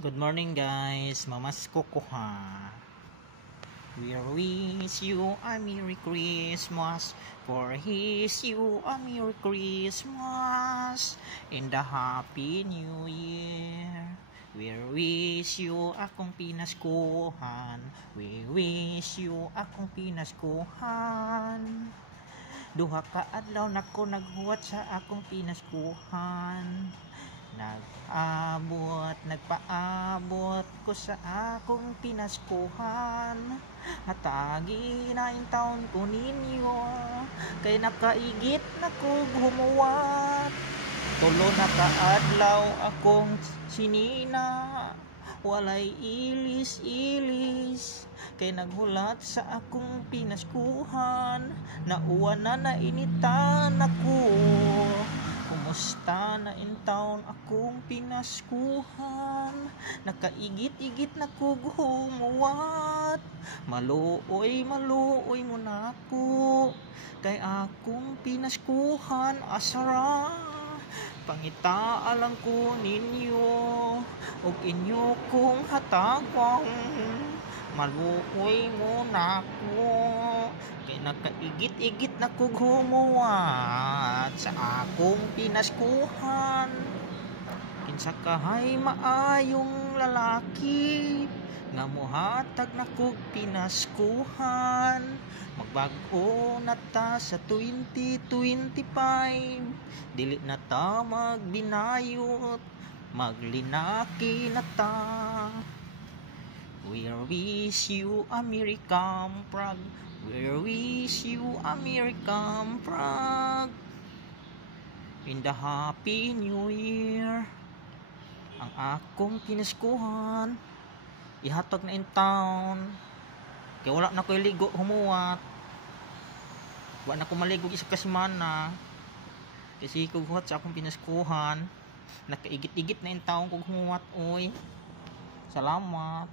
Good morning guys, mamasko ko ha. We wish you a Merry Christmas, for his you a Merry Christmas, and a Happy New Year. We wish you akong pinaskuhan, we wish you akong pinaskuhan. Duha ka adlaw nako naghuwat sa akong pinaskuhan. Nagpaabot ko sa akong pinaskuhan. Hatagi na yung taon ko ninyo, kay nakaigit na ko gumuwat. Tulo na kaadlaw akong sinina, walay ilis-ilis, kay naghulat sa akong pinaskuhan. Nauwan na nainitan ako, kumusta na in town akong pinaskuhan. Nakaigit-igit na ko gumuwat. Maluoy mo na ko, kay akong pinaskuhan asara. Pangita alang ko ninyo, og inyo kong hatagwang. Maluoy mo na ko, kay nakaigit-igit na ko gumuwat sa akong pinaskuhan. Kinsa kahay maayong lalaki, nga muhatag na kog pinaskuhan. Magbag-o na ta sa 2025, dili na ta magbinayot, maglinaki na ta. We wish you a Merry Prague, we wish you a Merry Prague, in the Happy New Year. Ang akong pinaskuhan ihatag na in town, kaya wala na ko iligo humuwat. Wala na ko maligo isa ka semana, kasi kuguhat sa akong pinaskuhan. Nakaigit-igit na in town kung humuwat. Oy, salamat.